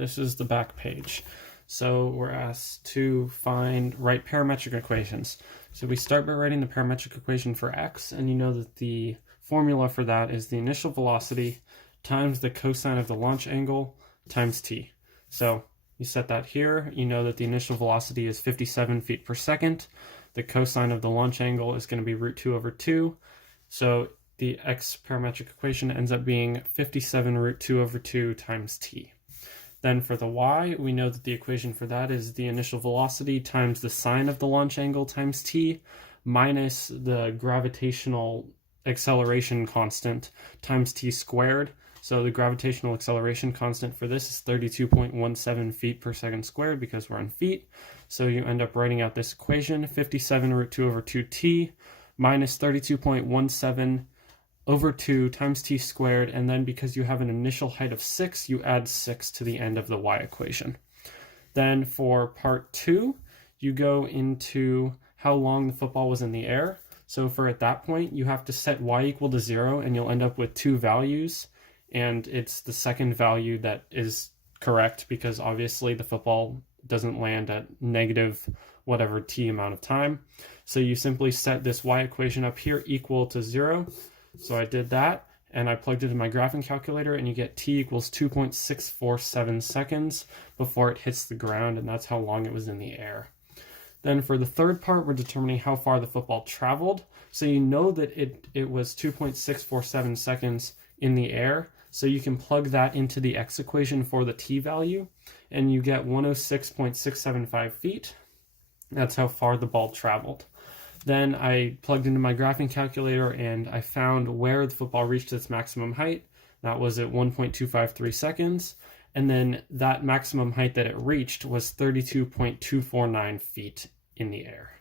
This is the back page. So we're asked to write parametric equations. So we start by writing the parametric equation for x, and you know that the formula for that is the initial velocity times the cosine of the launch angle times t. So you set that here. You know that the initial velocity is 57 feet per second. The cosine of the launch angle is going to be root 2 over 2. So the x parametric equation ends up being 57 root 2 over 2 times t. Then for the y, we know that the equation for that is the initial velocity times the sine of the launch angle times t minus the gravitational acceleration constant times t squared. So the gravitational acceleration constant for this is 32.17 feet per second squared because we're in feet. So you end up writing out this equation, 57 root 2 over 2t minus 32.17 over 2 times t squared, and then because you have an initial height of 6, you add 6 to the end of the y equation. Then for part 2, you go into how long the football was in the air. So for at that point, you have to set y equal to 0, and you'll end up with two values, and it's the second value that is correct because obviously the football doesn't land at negative whatever t amount of time. So you simply set this y equation up here equal to 0. So I did that, and I plugged it in my graphing calculator, and you get t equals 2.647 seconds before it hits the ground, and that's how long it was in the air. Then for the third part, we're determining how far the football traveled. So you know that it was 2.647 seconds in the air, so you can plug that into the x equation for the t value, and you get 106.675 feet. That's how far the ball traveled. Then I plugged into my graphing calculator and I found where the football reached its maximum height. That was at 1.253 seconds. And then that maximum height that it reached was 32.249 feet in the air.